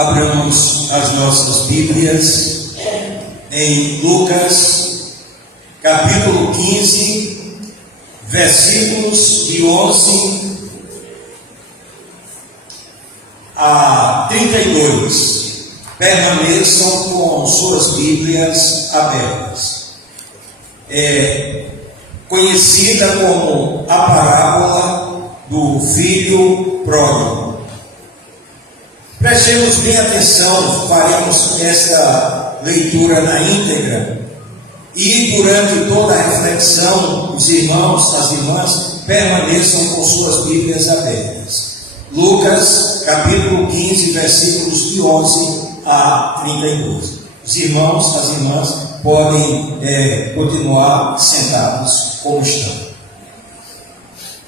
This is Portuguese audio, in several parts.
Abramos as nossas Bíblias em Lucas, capítulo 15, versículos de 11 a 32. Permaneçam com suas Bíblias abertas. Conhecida como a parábola do filho pródigo. Prestemos bem atenção, faremos esta leitura na íntegra e durante toda a reflexão, os irmãos, as irmãs, permaneçam com suas Bíblias abertas. Lucas, capítulo 15, versículos de 11 a 32. Os irmãos, as irmãs, podem continuar sentados como estão.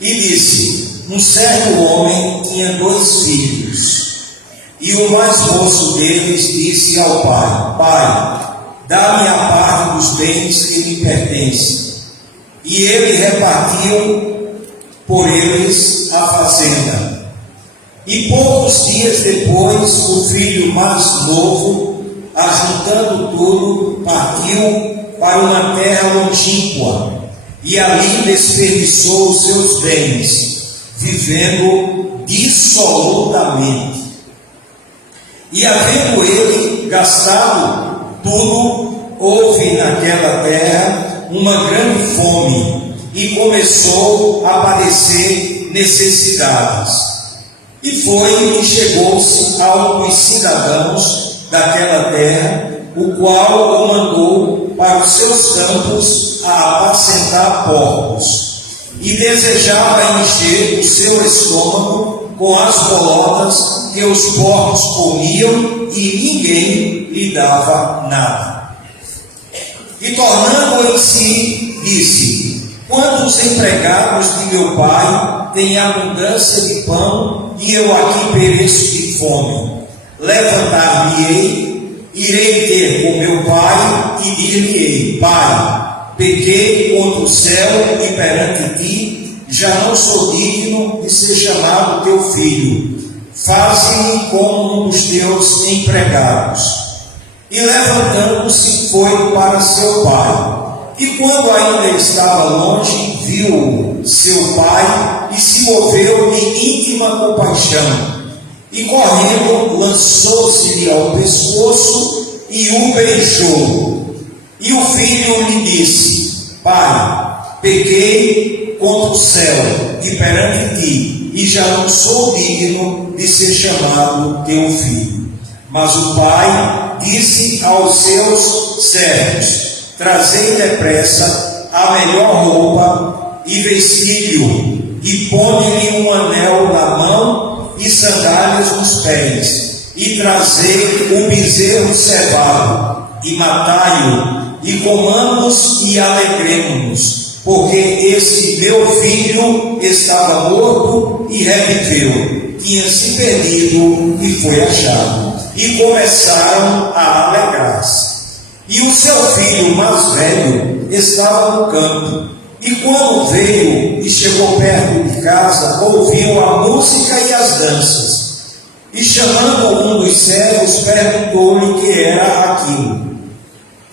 E disse: um certo homem tinha 2 filhos. E o mais moço deles disse ao pai: Pai, dá-me a parte dos bens que me pertencem. E ele repartiu por eles a fazenda. E poucos dias depois, o filho mais novo, ajuntando tudo, partiu para uma terra longínqua, e ali desperdiçou os seus bens, vivendo dissolutamente. E havendo ele gastado tudo, houve naquela terra uma grande fome, e começou a padecer necessidades. E foi e chegou-se a um dos cidadãos daquela terra, o qual o mandou para os seus campos a apacentar porcos, e desejava encher o seu estômago com as bolotas que os porcos comiam, e ninguém lhe dava nada. E tornando em si, disse: quantos empregados de meu pai têm abundância de pão, e eu aqui pereço de fome? Levantar-me-ei, irei ter com meu pai, e dir-lhe-ei: Pai, pequei contra o céu e perante ti, já não sou digno de ser chamado teu filho. Faze-me como um dos teus empregados. E levantando-se, foi para seu pai. E quando ainda estava longe, viu seu pai e se moveu de íntima compaixão. E correndo, lançou-se-lhe ao pescoço e o beijou. E o filho lhe disse: Pai, pequei contra o céu e perante ti, e já não sou digno de ser chamado teu filho. Mas o pai disse aos seus servos: trazei depressa a melhor roupa e vestilho, e põe-lhe um anel na mão e sandálias nos pés, e trazei o bezerro cevado, e matai-o, e comamos e alegremo-nos, porque esse meu filho estava morto e reviveu, tinha se perdido e foi achado. E começaram a alegrar-se. E o seu filho mais velho estava no campo, e quando veio e chegou perto de casa, ouviu a música e as danças. E chamando um dos servos, perguntou-lhe que era aquilo.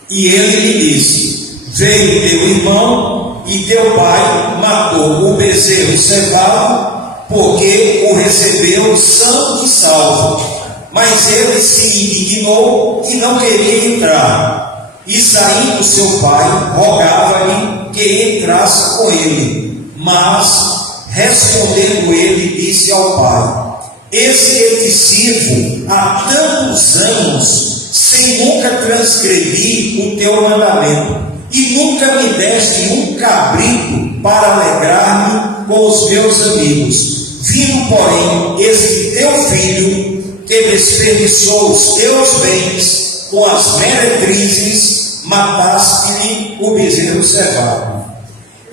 E ele lhe disse: veio teu irmão e teu pai matou o bezerro cevado, porque o recebeu são e salvo. Mas ele se indignou e não queria entrar. E saindo seu pai, rogava-lhe que entrasse com ele. Mas, respondendo ele, disse ao pai: eis que te sirvo há tantos anos, sem nunca transgredir o teu mandamento, e nunca me deste um cabrito para alegrar-me com os meus amigos. Vindo, porém, este teu filho, que desperdiçou os teus bens com as meretrizes, mataste-lhe o bezerro cevado.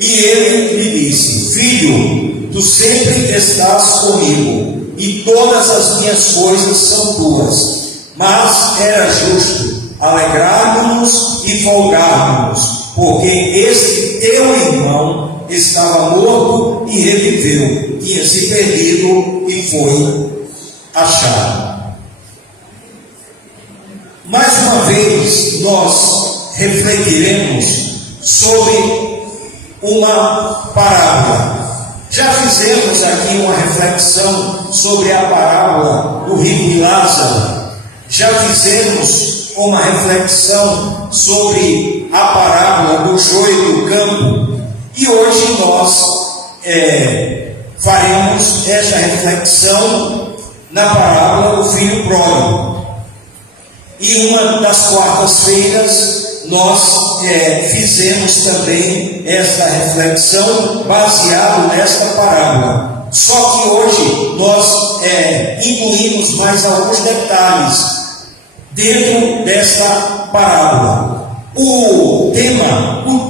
E ele lhe disse: filho, tu sempre estás comigo, e todas as minhas coisas são tuas. Mas era justo alegrarmos-nos e folgarmos, porque este teu irmão estava morto e reviveu, tinha se perdido e foi achado. Mais uma vez, nós refletiremos sobre uma parábola. Já fizemos aqui uma reflexão sobre a parábola do rico e Lázaro. Já fizemos uma reflexão sobre a parábola do joio do campo. E hoje nós faremos esta reflexão na parábola do filho pródigo. E uma das quartas-feiras nós fizemos também esta reflexão baseado nesta parábola. Só que hoje nós incluímos mais alguns detalhes dentro desta parábola. O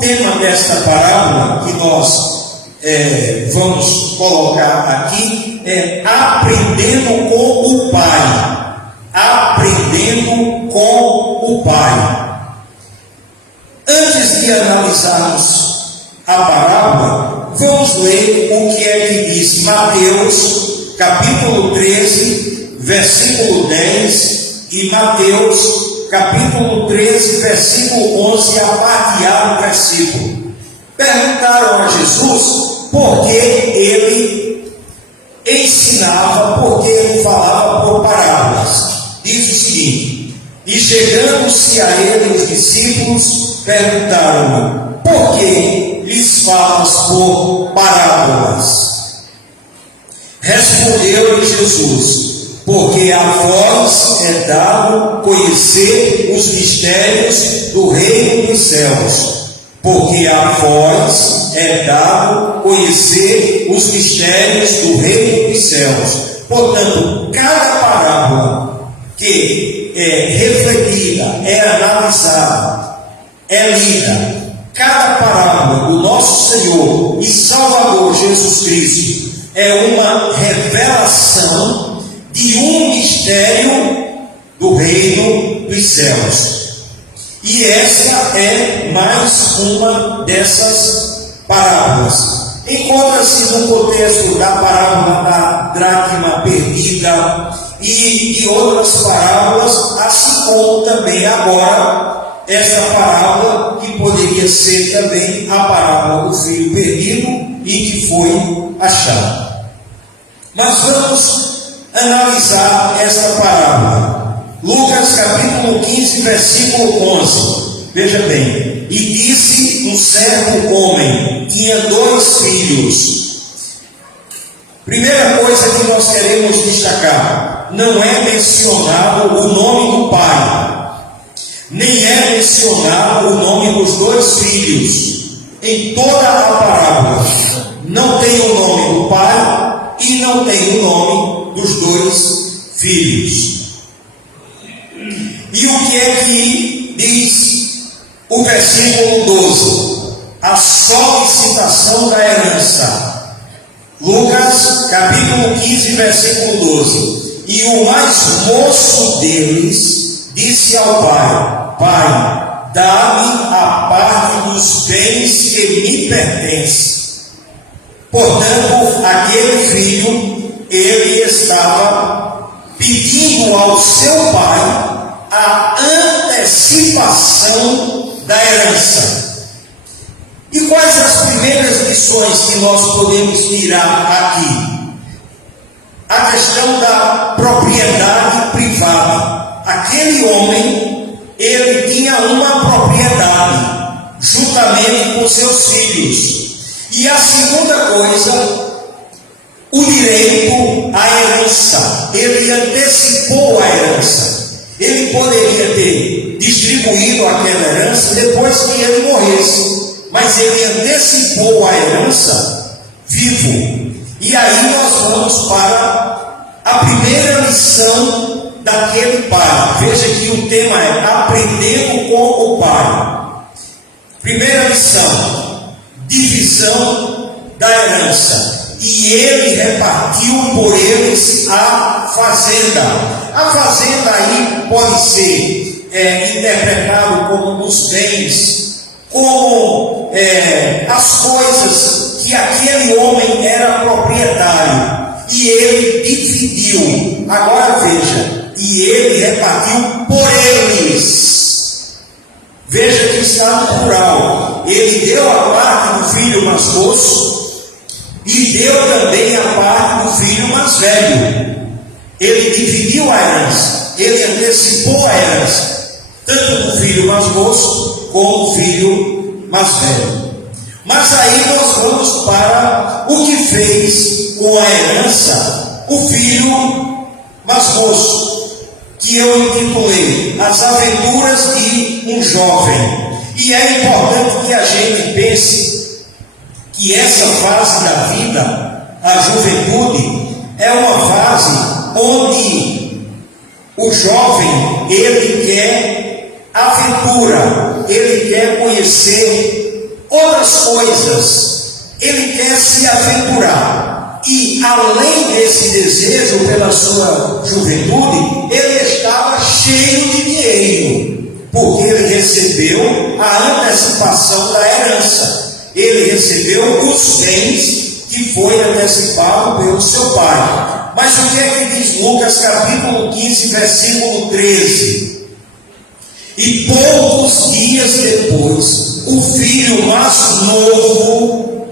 tema desta parábola que nós vamos colocar aqui é aprendendo com o Pai. Aprendendo com o Pai. Antes de analisarmos a parábola, vamos ler o que é que diz Mateus, capítulo 13, versículo 10, e Mateus, capítulo 13, versículo 11, a parte A do versículo. Perguntaram a Jesus por que ele ensinava, por que ele falava por parábolas. Diz o seguinte: e chegando-se a ele os discípulos, perguntaram-lhe: por que lhes falas por parábolas? Respondeu-lhe Jesus: porque a vós é dado conhecer os mistérios do reino dos céus. Porque a vós é dado conhecer os mistérios do reino dos céus. Portanto, cada parábola que é refletida, é analisada, é lida, cada parábola do nosso Senhor e Salvador Jesus Cristo é uma revelação de um mistério do reino dos céus. E esta é mais uma dessas parábolas. Encontra-se no contexto da parábola da dracma perdida e de outras parábolas, assim como também agora esta parábola que poderia ser também a parábola do filho perdido e que foi achado. Mas vamos analisar esta parábola. Lucas capítulo 15, versículo 11. Veja bem: e disse um certo homem, tinha 2 filhos. Primeira coisa que nós queremos destacar: não é mencionado o nome do pai, nem é mencionado o nome dos 2 filhos. Em toda a parábola não tem o nome do pai e não tem o nome dos 2 filhos. E o que é que diz o versículo 12? A solicitação da herança. Lucas capítulo 15, versículo 12. E o mais moço deles disse ao pai: Pai, dá-me a parte dos bens que me pertencem. Portanto, aquele filho, ele estava pedindo ao seu pai a antecipação da herança. E quais as primeiras lições que nós podemos tirar aqui? A questão da propriedade privada. Aquele homem, ele tinha uma propriedade, juntamente com seus filhos. E a segunda coisa, o direito à herança. Ele antecipou a herança. Ele poderia ter distribuído aquela herança depois que ele morresse, mas ele antecipou a herança vivo. E aí nós vamos para a primeira lição daquele pai. Veja que o tema é aprendendo com o pai. Primeira lição: divisão da herança. E ele repartiu por eles a fazenda. A fazenda aí pode ser interpretado como os bens, como as coisas que aquele homem era proprietário. E ele dividiu. Agora veja, e ele repartiu por eles. Veja que está no plural. Ele deu a parte do filho mais moço e deu também a parte do filho mais velho. Ele dividiu a herança, ele antecipou a herança, tanto do filho mais moço como do filho mais velho. Mas aí nós vamos para o que fez com a herança o filho mais moço, que eu intitulei As Aventuras de um Jovem. E é importante que a gente pense que essa fase da vida, a juventude, é uma fase onde o jovem, ele quer aventura, ele quer conhecer outras coisas, ele quer se aventurar. E além desse desejo pela sua juventude, ele estava cheio de dinheiro, porque ele recebeu a antecipação da herança, ele recebeu os bens que foi antecipado pelo seu pai. Mas o que é que diz Lucas capítulo 15, versículo 13? E poucos dias depois, o filho mais novo,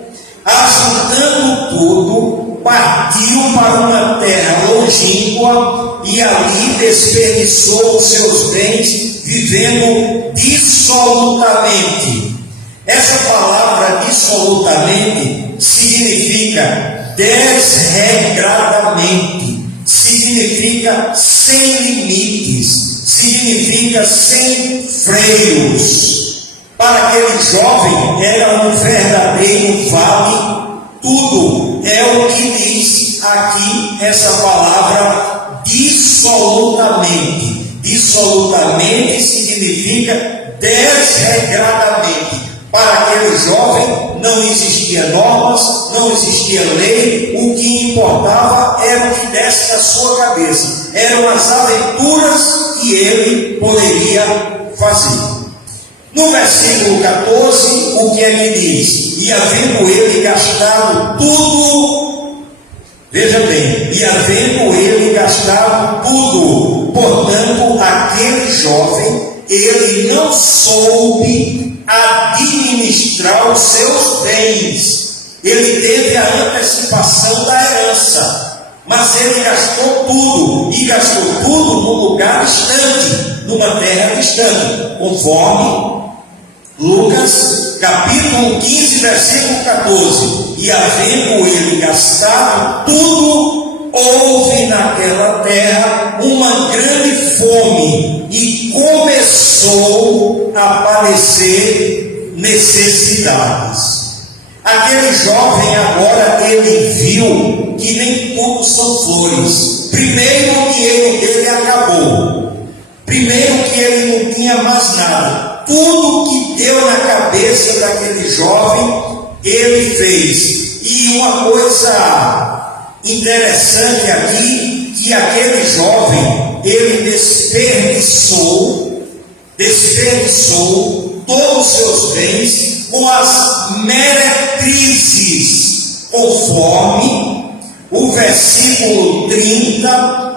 ajuntando tudo, partiu para uma terra longínqua e ali desperdiçou os seus bens, vivendo dissolutamente. Essa palavra dissolutamente significa desregradamente, significa sem limites, significa sem freios. Para aquele jovem era um verdadeiro vale tudo. É o que diz aqui essa palavra dissolutamente. Dissolutamente significa desregradamente. Para aquele jovem não existia normas, não existia lei, o que importava era o que desse na sua cabeça, eram as aventuras que ele poderia fazer. No versículo 14, o que é que diz? E havendo ele gastado tudo, veja bem, e havendo ele gastado tudo, portanto, aquele jovem, ele não soube administrar os seus bens. Ele teve a antecipação da herança, mas ele gastou tudo, e gastou tudo num lugar distante, numa terra distante, conforme Lucas capítulo 15, versículo 14. E havendo ele gastado tudo, houve naquela terra uma grande fome, e começou a aparecer necessidades. Aquele jovem agora, ele viu que nem tudo são flores. Primeiro, o dinheiro dele acabou. Primeiro, que ele não tinha mais nada. Tudo que deu na cabeça daquele jovem, ele fez. E uma coisa interessante aqui, que aquele jovem, ele desperdiçou todos os seus bens com as meretrizes, conforme o versículo 30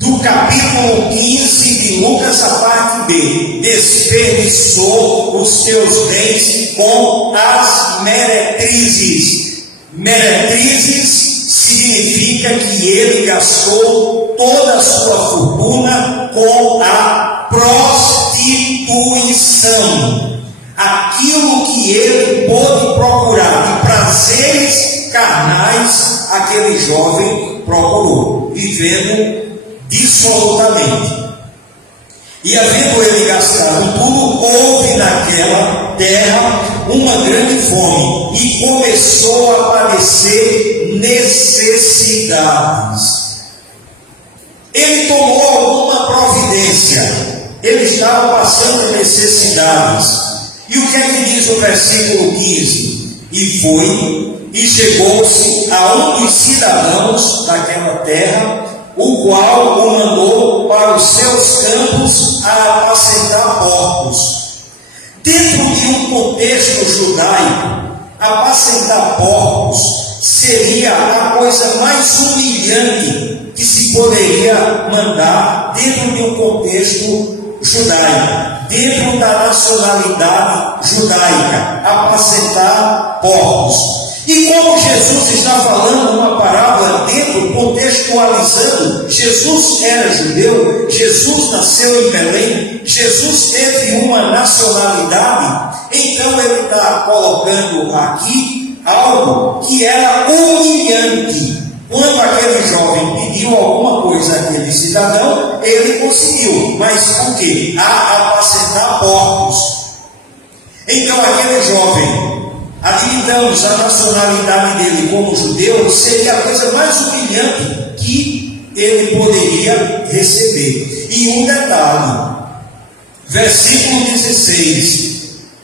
do capítulo 15 de Lucas, a parte B. Desperdiçou os seus bens com as meretrizes. Meretrizes significa que ele gastou toda a sua fortuna com a prostituição. Aquilo que ele pôde procurar de prazeres carnais, aquele jovem procurou, vivendo dissolutamente. E havendo ele gastado tudo, houve naquela terra uma grande fome, e começou a aparecer necessidades. Ele tomou alguma providência, ele estava passando necessidades. E o que é que diz o versículo 15? E foi, e chegou-se a um dos cidadãos daquela terra, o qual o mandou para os seus campos a apacentar porcos. Dentro de um contexto judaico, apacentar porcos seria a coisa mais humilhante que se poderia mandar dentro de um contexto judaico, dentro da nacionalidade judaica, apacentar porcos. E como Jesus está falando uma parábola dentro, contextualizando, Jesus era judeu, Jesus nasceu em Belém, Jesus teve uma nacionalidade, então ele está colocando aqui algo que era humilhante. Quando aquele jovem pediu alguma coisa àquele cidadão, ele conseguiu, mas por quê? A apacentar porcos. Então aquele jovem, habilitamos a nacionalidade dele como judeu, seria a coisa mais humilhante que ele poderia receber. E um detalhe, versículo 16,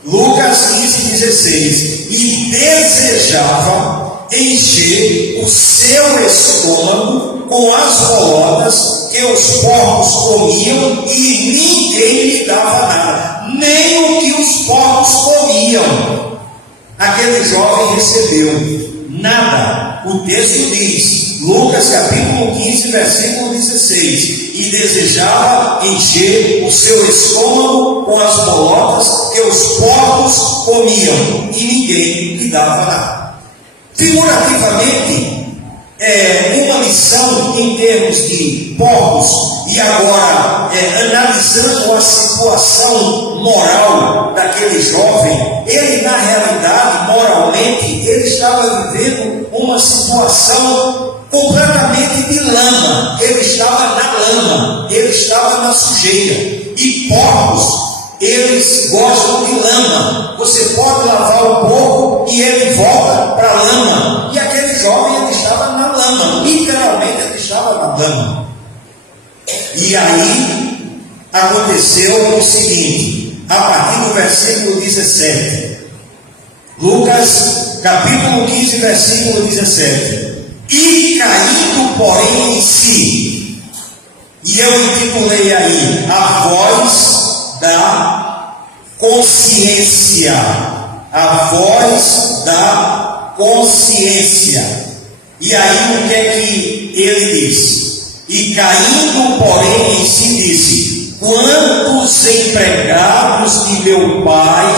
Lucas 15:16, e desejava encher o seu estômago com as bolotas que os porcos comiam, e ninguém lhe dava nada, nem o que os porcos comiam aquele jovem recebeu nada. O texto diz, Lucas capítulo 15, versículo 16, e desejava encher o seu estômago com as bolotas que os porcos comiam, e ninguém lhe dava nada. Figurativamente, uma lição em termos de porcos, e agora analisando a situação moral daquele jovem, ele na realidade, moralmente, ele estava vivendo uma situação completamente de lama, ele estava na lama, ele estava na sujeira, e porcos, eles gostam de lama. Você pode lavar o porco e ele volta para a lama. E aquele jovem, ele estava na lama, literalmente ele estava na lama. E aí aconteceu o seguinte, a partir do versículo 17, Lucas capítulo 15, versículo 17, e caindo porém em si, e eu intitulei aí a voz da consciência, a voz da consciência. E aí o que é que ele diz? E caindo porém em si disse, quantos empregados de meu pai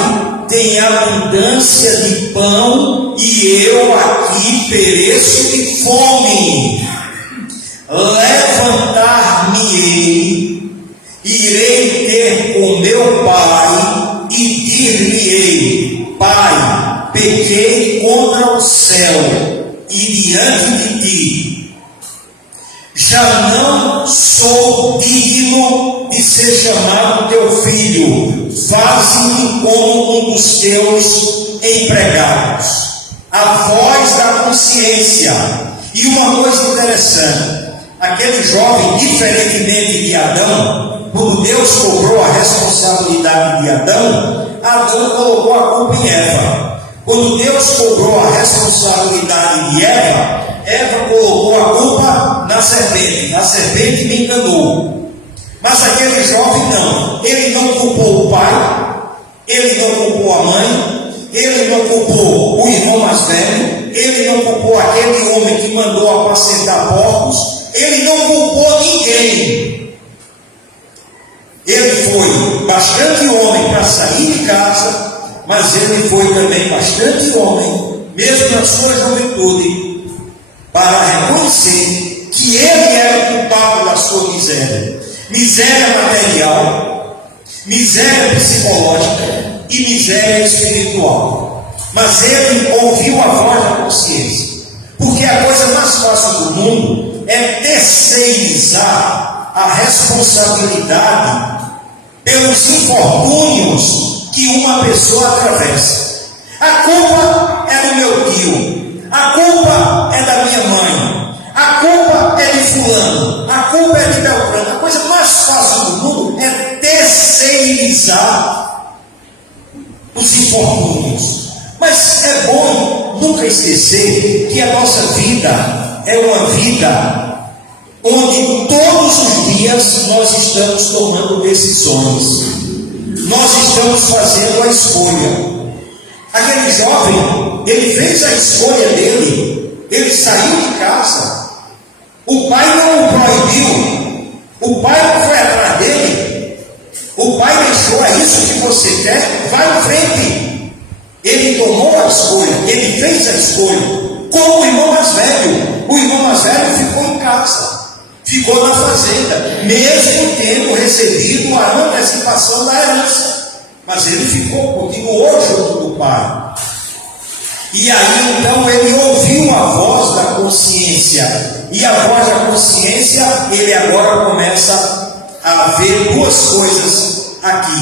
têm abundância de pão, e eu aqui pereço de fome? Levantar-me-ei, irei ter com meu pai, e dir-lhe-ei, Pai, pequei contra o céu e diante de ti, já não sou digno de ser chamado teu filho, faze-me como um dos teus empregados. A voz da consciência. E uma coisa interessante, aquele jovem, diferentemente de Adão, quando Deus cobrou a responsabilidade de Adão, Adão colocou a culpa em Eva. Quando Deus cobrou a responsabilidade de Eva, Eva colocou a culpa na serpente me enganou. Mas aquele jovem não, ele não culpou o pai, ele não culpou a mãe, ele não culpou o irmão mais velho, ele não culpou aquele homem que mandou apacentar porcos, ele não culpou ninguém. Ele foi bastante homem para sair de casa, mas ele foi também bastante homem, mesmo na sua juventude, para reconhecer que ele era o culpado da sua miséria. Miséria material, miséria psicológica e miséria espiritual. Mas ele ouviu a voz da consciência. Porque a coisa mais fácil do mundo é terceirizar a responsabilidade pelos infortúnios que uma pessoa atravessa. A culpa é do meu tio, a culpa é da minha mãe, a culpa é de fulano, a culpa é de Beltrano. A coisa mais fácil do mundo é terceirizar os infortúnios. Mas é bom nunca esquecer que a nossa vida é uma vida onde todos os dias nós estamos tomando decisões, nós estamos fazendo a escolha. Aquele jovem, ele fez a escolha dele, ele saiu de casa. O pai não o proibiu, o pai não foi atrás dele, o pai deixou: é isso que você quer? Vai em frente. Ele tomou a escolha, ele fez a escolha, como o irmão mais velho. O irmão mais velho ficou em casa, ficou na fazenda, mesmo tendo recebido a antecipação da herança. Mas ele ficou, continuou junto do pai. E aí então ele ouviu a voz da consciência. E a voz da consciência, ele agora começa a ver duas coisas aqui.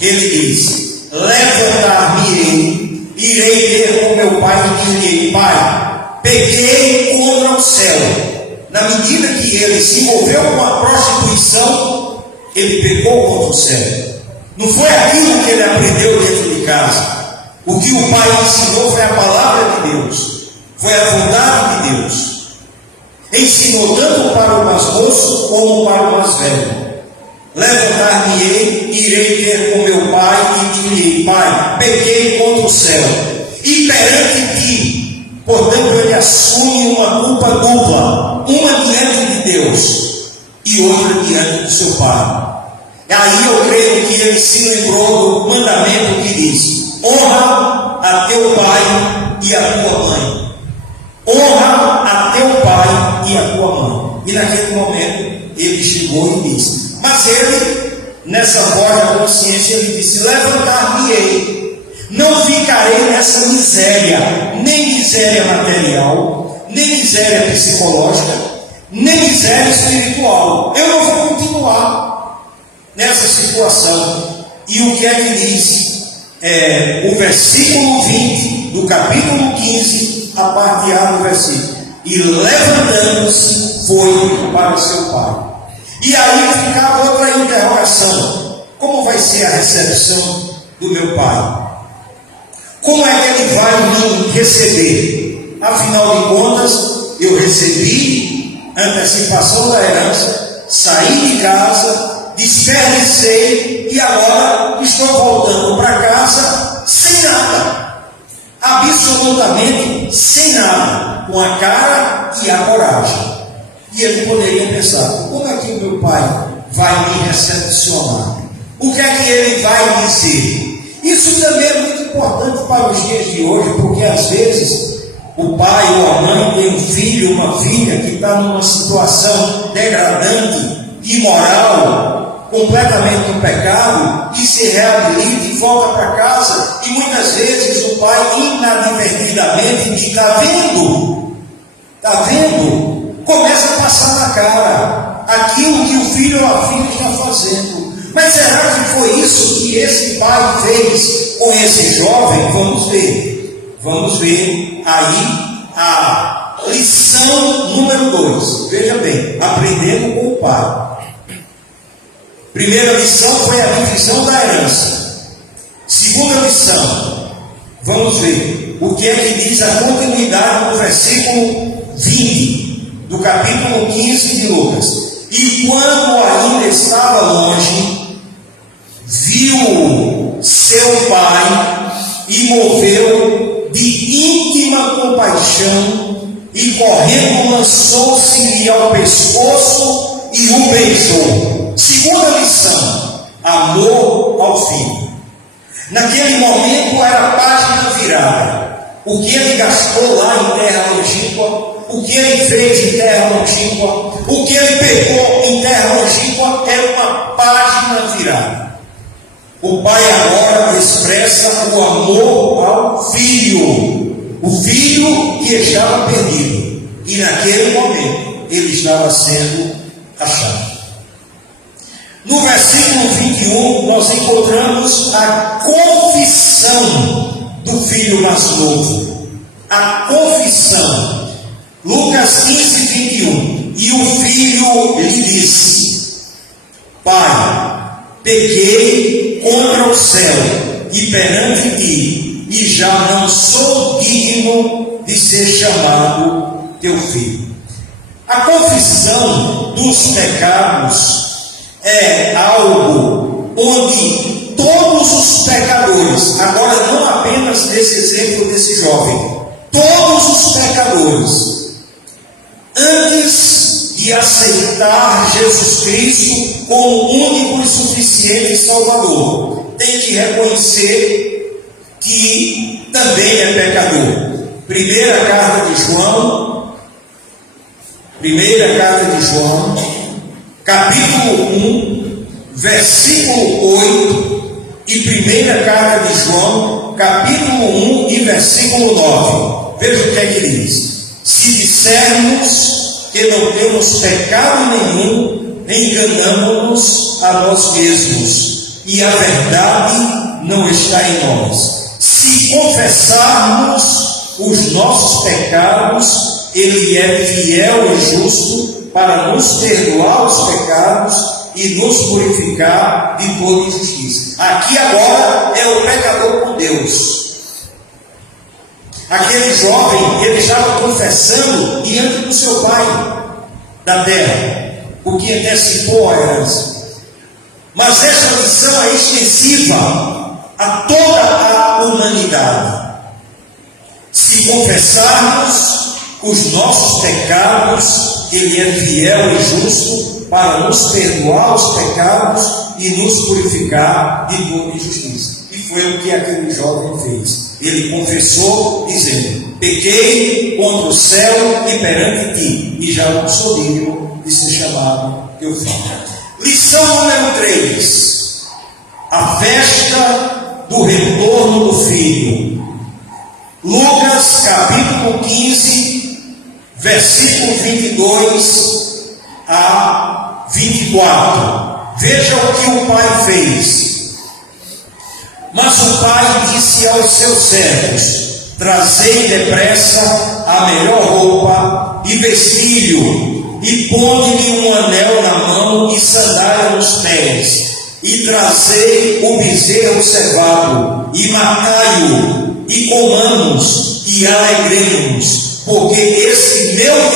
Ele diz: levantar-me-ei, irei ter com meu pai e direi: pai, pequei contra o céu. Na medida que ele se envolveu com a prostituição, ele pecou contra o céu. Não foi aquilo que ele aprendeu dentro de casa. O que o pai ensinou foi a palavra de Deus, foi a vontade de Deus. Ensinou tanto para o mais moço como para o mais velho. Levantar-me-ei, irei ter com meu pai e direi: pai, pequei contra o céu e perante ti. Portanto, ele assume uma culpa dupla, uma diante de Deus e outra diante do seu pai. Aí eu creio que ele se lembrou do mandamento que diz: honra a teu pai e a tua mãe. Honra a teu pai e a tua mãe. E naquele momento ele chegou e disse: mas ele, nessa voz da consciência, ele disse: levantar-me-ei, não ficarei nessa miséria, nem miséria material, nem miséria psicológica, nem miséria espiritual. Eu não vou continuar nessa situação. E o que é que diz? O versículo 20 do capítulo 15, a parte A do versículo: e levantando-se foi para seu pai. E aí ficava outra interrogação: como vai ser a recepção do meu pai? Como é que ele vai me receber? Afinal de contas, eu recebi antecipação da herança, saí de casa, desperdicei e agora estou voltando para casa sem nada, absolutamente sem nada, com a cara e a coragem. E ele poderia pensar: como é que o meu pai vai me recepcionar? O que é que ele vai dizer? Isso também é muito importante para os dias de hoje, porque às vezes o pai ou a mãe tem um filho, uma filha que está numa situação degradante, imoral, completamente no pecado, e se reabilita e volta para casa, e muitas vezes o pai inadvertidamente diz: está vendo? Começa a passar na cara aquilo que o filho ou a filha está fazendo. Mas será que foi isso que esse pai fez com esse jovem? Vamos ver aí a lição número 2. Veja bem, aprendendo com o pai. Primeira lição foi a divisão da herança. Segunda lição, vamos ver o que é que diz a continuidade do versículo 20 do capítulo 15 de Lucas. E quando ainda estava longe, viu seu pai e moveu de íntima compaixão, e correndo lançou-se-lhe ao pescoço e o beijou. Segunda lição: amor ao filho. Naquele momento era a página virada. O que ele gastou lá em terra longínqua, o que ele fez em terra longínqua, o que ele pegou em terra longínqua, era uma página virada. O pai agora expressa o amor ao filho, o filho que estava perdido, e naquele momento ele estava sendo achado. No versículo 21, nós encontramos a confissão do filho mais novo. A confissão. Lucas 15, 21. E o filho lhe disse: pai, pequei contra o céu e perante ti, e já não sou digno de ser chamado teu filho. A confissão dos pecados é algo onde todos os pecadores, agora não apenas nesse exemplo desse jovem, todos os pecadores Antes de aceitar Jesus Cristo como único e suficiente Salvador, tem que reconhecer que também é pecador. Primeira carta de João, capítulo 1, versículo 8, e primeira carta de João, capítulo 1 e versículo 9. Veja o que é que diz: se dissermos que não temos pecado nenhum, enganamos-nos a nós mesmos, e a verdade não está em nós. Se confessarmos os nossos pecados, Ele é fiel e justo para nos perdoar os pecados e nos purificar de toda injustiça. Aqui agora é o pecador com Deus. Aquele jovem, ele estava confessando diante do seu pai da terra, o que antecipou a herança. Mas essa missão é extensiva a toda a humanidade. Se confessarmos os nossos pecados, Ele é fiel e justo para nos perdoar os pecados e nos purificar de toda injustiça. E foi o que aquele jovem fez. Ele confessou, dizendo: pequei contra o céu e perante ti, e já não sou digno de ser chamado teu filho. Lição número 3: a festa do retorno do filho. Lucas capítulo 15, versículo 22 a 24. Veja o que o pai fez. Mas o pai disse aos seus servos: trazei depressa a melhor roupa e vestilho, e ponde-lhe um anel na mão e sandália nos pés, e trazei o bezerro cevado, e matai-o, e comamos, e alegremos, porque este meu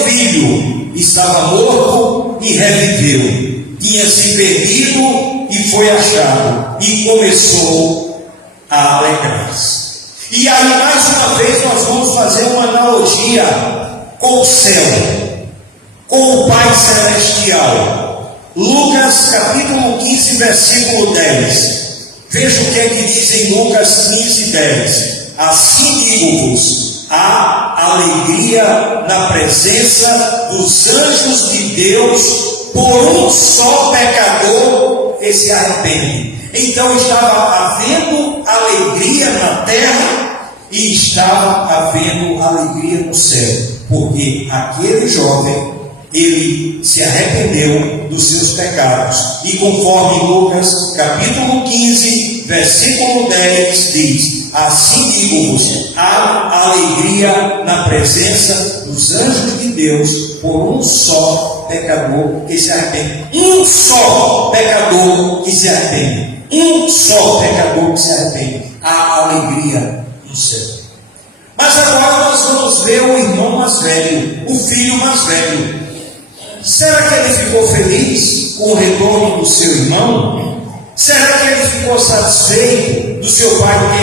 filho estava morto e reviveu, tinha se perdido e foi achado, e começou a alegrar-se. E aí, mais uma vez, nós vamos fazer uma analogia com o céu, com o Pai Celestial. Lucas capítulo 15, versículo 10. Veja o que é que diz em Lucas 15, 10. Assim digo-vos, há alegria na presença dos anjos de Deus por um só pecador que se arrepende. Então estava havendo alegria na terra e estava havendo alegria no céu, porque aquele jovem, ele se arrependeu dos seus pecados, e conforme Lucas capítulo 15, versículo 10 diz: assim digo-vos, há alegria na presença dos anjos de Deus por um só pecador que se arrepende. Um só pecador que se arrepende. Um só pecador que se arrepende. Há alegria no céu. Mas agora nós vamos ver o irmão mais velho, o filho mais velho. Será que ele ficou feliz com o retorno do seu irmão? Será que ele ficou satisfeito do seu pai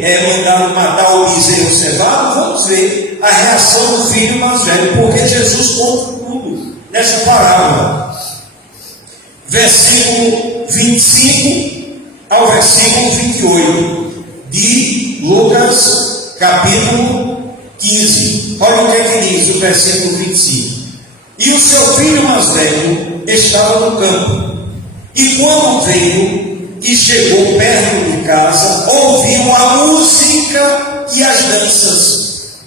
ter mandado matar o bezerro cevado? Vamos ver a reação do filho mais velho, porque Jesus conta tudo nessa parábola. Versículo 25 ao versículo 28 de Lucas capítulo 15. Olha o que é que diz o versículo 25. E o seu filho mais velho estava no campo, e quando veio e chegou perto de casa, ouviu a música e as danças,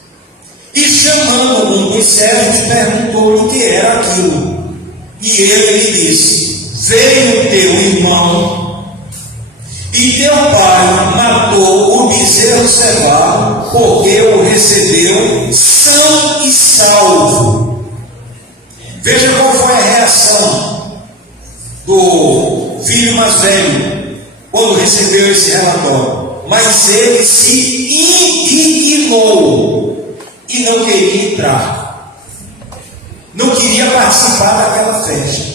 e chamando um dos servos, perguntou-lhe o que era aquilo. E ele lhe disse: veio teu irmão, e teu pai matou o bezerro cevado, porque o recebeu são e salvo. Veja qual foi a reação do filho mais velho quando recebeu esse relatório. Mas ele se indignou e não queria entrar, não queria participar daquela festa.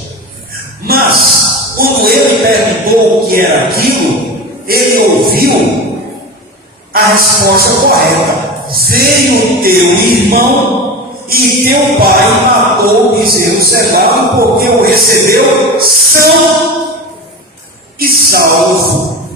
Mas quando ele perguntou o que era aquilo, ele ouviu a resposta correta. veio teu irmão e teu pai matou o bezerro cevado, porque o recebeu são e salvo.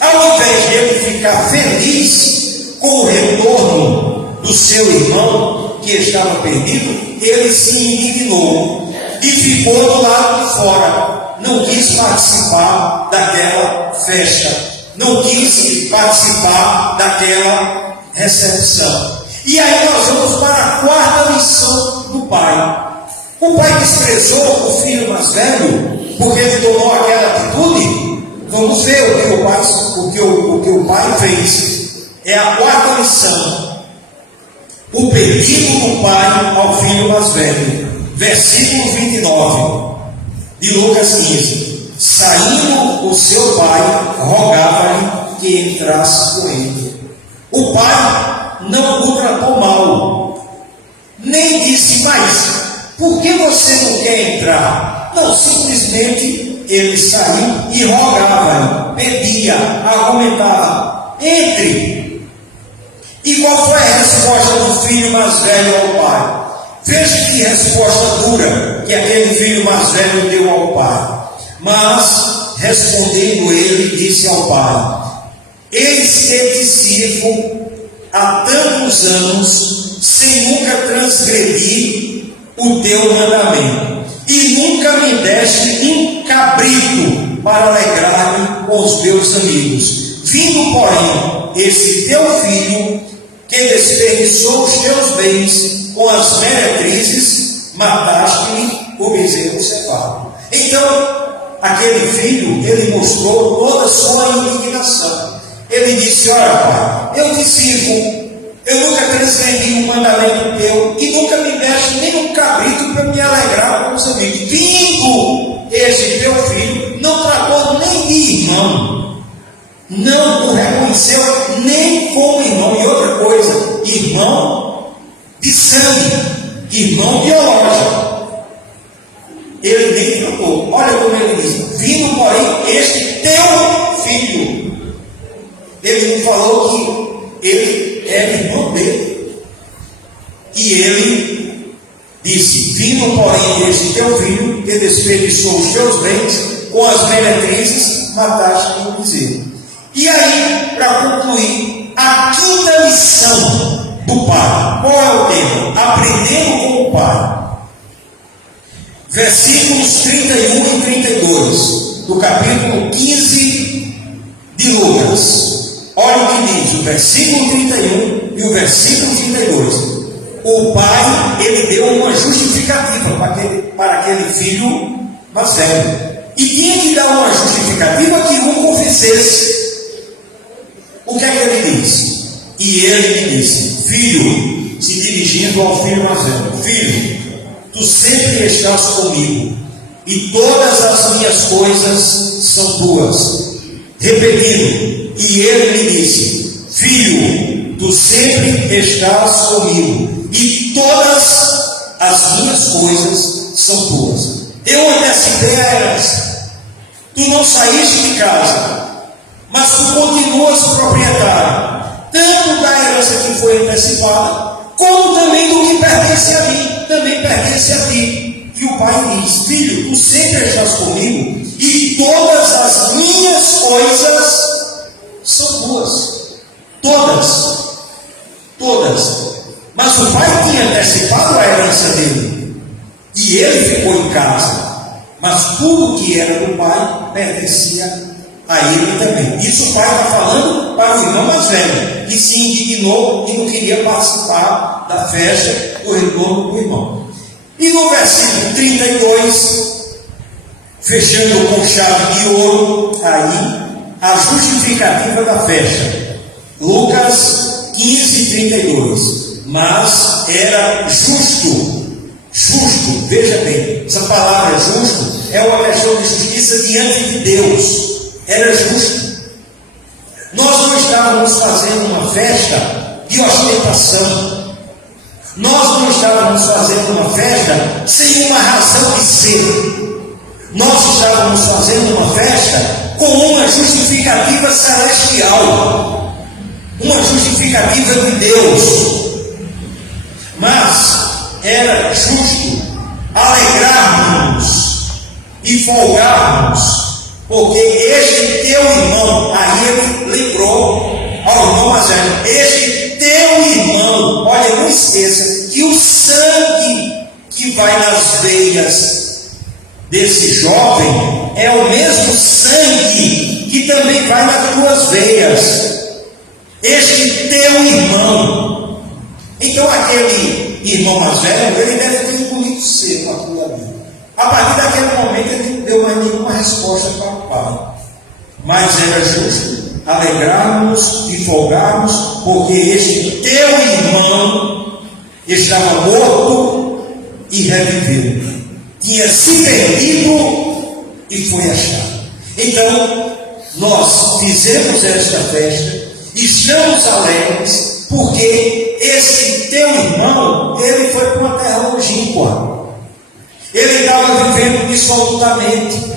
Ao invés de ele ficar feliz com o retorno do seu irmão que estava perdido, ele se indignou e ficou do lado de fora. Não quis participar daquela festa, não quis participar daquela recepção. E aí nós vamos para a quarta lição do pai. O pai desprezou o filho mais velho porque ele tomou aquela atitude. Vamos ver o que o pai fez. É a quarta lição. O pedido do pai ao filho mais velho. Versículo 29 de Lucas 15. Saindo o seu pai, rogava-lhe que entrasse com ele. O pai não o tratou mal, nem disse, mas por que você não quer entrar? Não, simplesmente ele saiu e rogava, pedia, argumentava, entre. E qual foi a resposta do filho mais velho ao pai? Veja que resposta dura que aquele filho mais velho deu ao pai. Mas, respondendo ele, disse ao pai: eis que te sirvo há tantos anos, sem nunca transgredir o teu mandamento, e nunca me deste um cabrito para alegrar-me com os meus amigos. Vindo, porém, esse teu filho, que desperdiçou os teus bens com as meretrizes, mataste-lhe o bezerro cevado. Então, aquele filho, ele mostrou toda a sua indignação. Ele disse: olha, pai, eu te sirvo, eu nunca transgredi um mandamento teu, e nunca me deste nem um cabrito para me alegrar com os amigos. Vindo esse teu filho, não tratou nem de irmão, não o reconheceu nem como irmão. E outra coisa, irmão de sangue, irmão biológico. Ele nem tratou. Olha como ele diz: vindo, porém, este teu filho. Ele não falou que ele era irmão dele. E ele disse: vindo, porém, este teu filho, que desperdiçou os teus bens com as meretrizes, mataste o bezerro. E aí, para concluir, a quinta lição do pai. Qual é o tema? Aprendendo com o pai. Versículos 31 e 32 do capítulo 15 de Lucas. Olha o que diz o versículo 31 e o versículo 32. O pai, ele deu uma justificativa para aquele filho mais velho. E tinha que dar uma justificativa que o convencesse. O que é que ele disse? E ele lhe disse: filho, se dirigindo ao filho mais velho, filho, tu sempre estás comigo, e todas as minhas coisas são tuas. Repetindo, e ele lhe disse: filho, tu sempre estás comigo, e todas as minhas coisas são tuas. Eu antecipei a herança. Tu não saíste de casa, mas tu continuas proprietário, tanto da herança que foi antecipada, como também do que pertence a mim, também pertence a ti. E o pai diz: filho, tu sempre estás comigo, e todas as minhas coisas são tuas. Todas. Mas o pai tinha antecipado a herança dele, e ele ficou em casa. Mas tudo que era do pai pertencia a ele também. Isso o pai está falando para o irmão mais velho, que se indignou e não queria participar da festa do retorno do irmão. E no versículo 32, fechando com chave de ouro, aí a justificativa da festa. Lucas 15, 32. Mas era justo, veja bem, essa palavra justo é uma questão de justiça diante de Deus. Era justo. Nós não estávamos fazendo uma festa de ostentação. Nós não estávamos fazendo uma festa sem uma razão de ser. Nós estávamos fazendo uma festa com uma justificativa celestial. uma justificativa de Deus. Mas era justo alegrarmos e folgarmos, porque este teu irmão, aí ele lembrou ao irmão mais velho, este teu irmão, olha, não esqueça que o sangue que vai nas veias desse jovem é o mesmo sangue que também vai nas tuas veias. Este teu irmão. Então aquele irmão mais velho, ele deve ter engolido seco aquilo ali. A partir daquele momento ele não deu mais nenhuma resposta para o pai. Mas era justo alegrarmos e folgarmos, porque este teu irmão estava morto e reviveu. Tinha se perdido e foi achado. Então, nós fizemos esta festa, estamos alegres, porque esse teu irmão, ele foi para uma terra longínqua. Ele estava vivendo dissolutamente.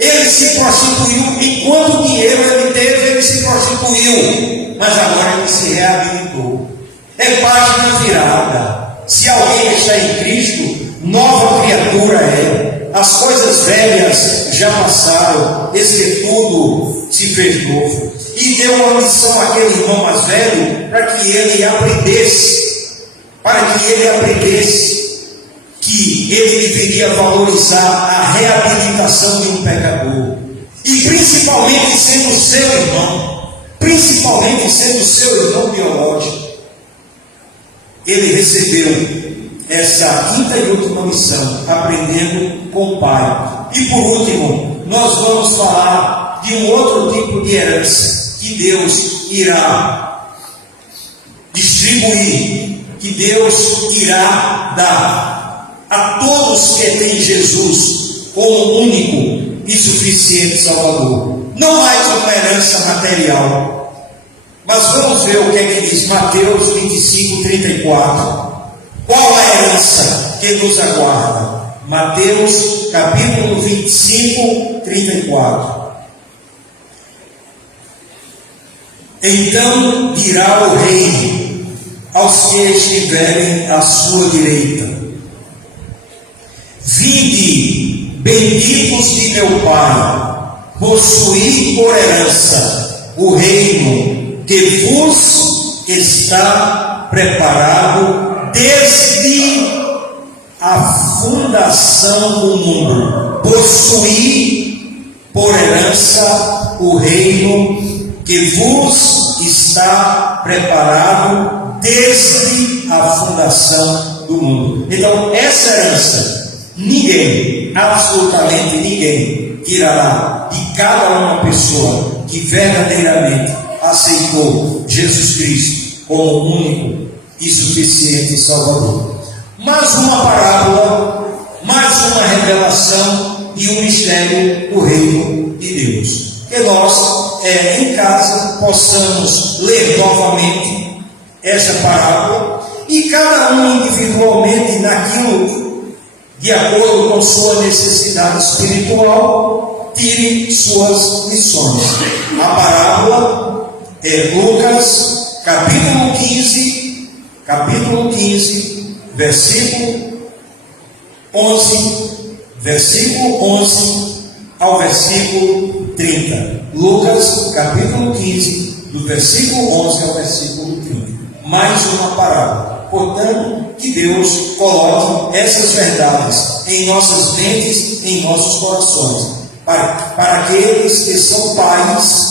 Ele se prostituiu, e quanto dinheiro ele teve, ele se prostituiu. Mas agora ele se reabilitou. É página virada. Se alguém está em Cristo, nova criatura é. As coisas velhas já passaram, eis que tudo se fez novo. E deu uma missão àquele irmão mais velho, para que ele aprendesse, que ele deveria valorizar a reabilitação de um pecador, e principalmente sendo seu irmão biológico. Ele recebeu essa quinta e última missão, aprendendo com o Pai. E por último, nós vamos falar de um outro tipo de herança que Deus irá distribuir, que Deus irá dar a todos que têm Jesus como único e suficiente Salvador. Não mais uma herança material. Mas vamos ver o que é que diz Mateus 25, 34. Qual a herança que nos aguarda? Mateus capítulo 25, 34. Então dirá o rei aos que estiverem à sua direita: vinde, benditos de meu Pai, possuí por herança o reino que vos está preparado desde a fundação do mundo. Possuí por herança o reino que vos está preparado desde a fundação do mundo. Então, essa herança, ninguém, absolutamente ninguém, tirará de cada uma pessoa que verdadeiramente aceitou Jesus Cristo como único e suficiente Salvador. Mais uma parábola, mais uma revelação e um mistério do reino de Deus. Que nós, em casa, possamos ler novamente essa parábola, e cada um individualmente, naquilo de acordo com sua necessidade espiritual, tire suas lições. A parábola é Lucas capítulo 15, versículo 11 ao versículo 30. Lucas capítulo 15, do versículo 11 ao versículo 30. Mais uma parábola. Portanto, que Deus coloque essas verdades em nossas mentes, em nossos corações, para aqueles que são pais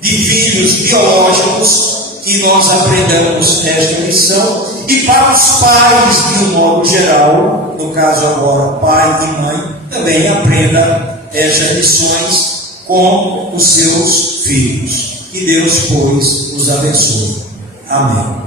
de filhos biológicos, que nós aprendamos esta lição, e para os pais de um modo geral, no caso agora pai e mãe, também aprenda estas lições com os seus filhos. Que Deus, pois, os abençoe. Amém.